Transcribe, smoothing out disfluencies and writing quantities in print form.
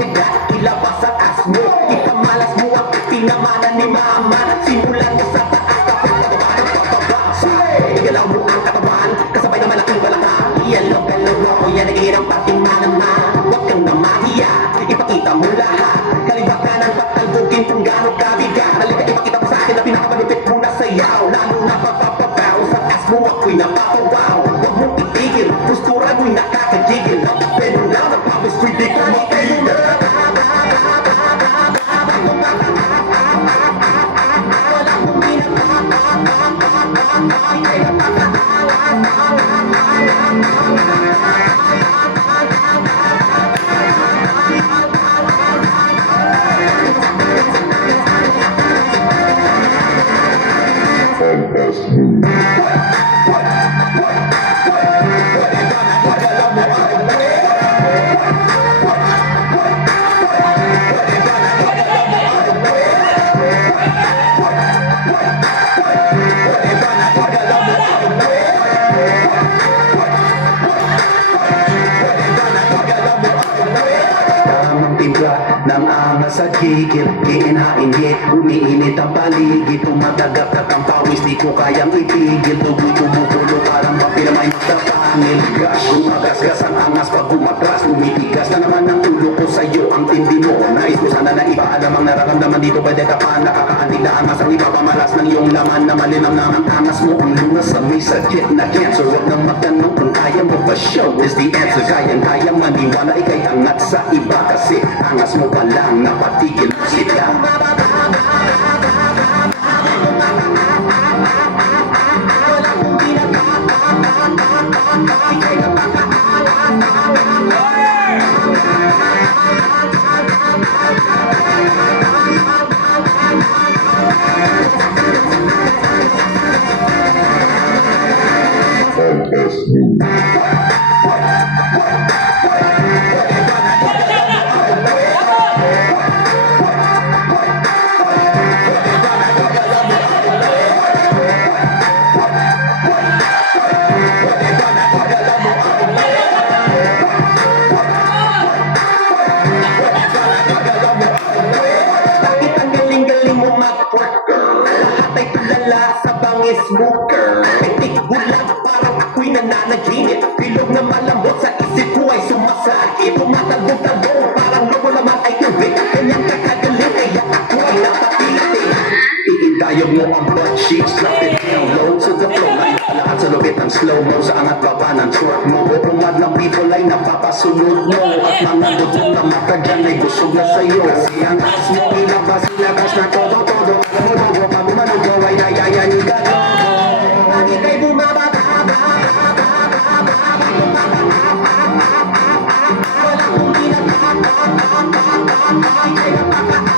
tiyaga, ilabas ang as mo. Ipamalas mo ang pinamanan ni mama. Simulan mo sa taas, tapos pababa ng pababa. Igalaw mo ang katawan, kasabay na malaking balakang. Yellow bellow mo, yan ang hirang patimanan ma. Huwag kang namahiya, ipakita mo lahat. Kalibak ka ng patalbukin kung gano'ng kabigat. Halika ipakita mo sa akin na pinakamalupit mo na sayaw. Lalo na pagpapabaw, sa taas mo ako'y napapawaw. Huwag mong itigil, postura mo'y nakakagigil. Pero lang ang pawis ko'y di ko matigil. Wala kong timpla ng angas at gigil. Kinainit, umiinit ang paligid. Tumatagap at ang pawis, di ko kayang itigil. Tugoy tumutulo, parang papel may magtapangil. Gosh, gumagasgas ang angas pag gumagas. Umitigas na naman ang ulo ko sa'yo. Ang tindi mo, nais ko sana na ipaalam ang nararamdaman dito. Pwede ka pa nakakaantig na angas. Ang ipapamalas ng iyong laman na malinam na ang angas mo. Ang lunas sa may sakit na cancer. Huwag nang magtanong kung kaya mo ba. Show is the answer. Kayang maniwala, ikay angat sa iba. Kasi angas mo pa lang, napatigil sila. Smoker, pitik bulag parang ako'y nananaginip. Bilog na malambot sa isip ko ay sumasakit. Tumatagong-tagong parang lobo naman ay tubig. Kanyang kakagaling kaya ako ay napatiti. Iindayog mo ang butt cheeks, drop it down low to the floor. Lahat sa lupit ng slow-mo sa angat baba ng short mo. Bumad ng people ay napapasunod mo. At mga lutong na mata dyan ay busog na sa'yo. Kasi ang as mo ilabas na todo-todo. Alam mo, bago pa bumanong ko ay nayayanig ka. Ika'y bumababa. Wala kong ika'y napaka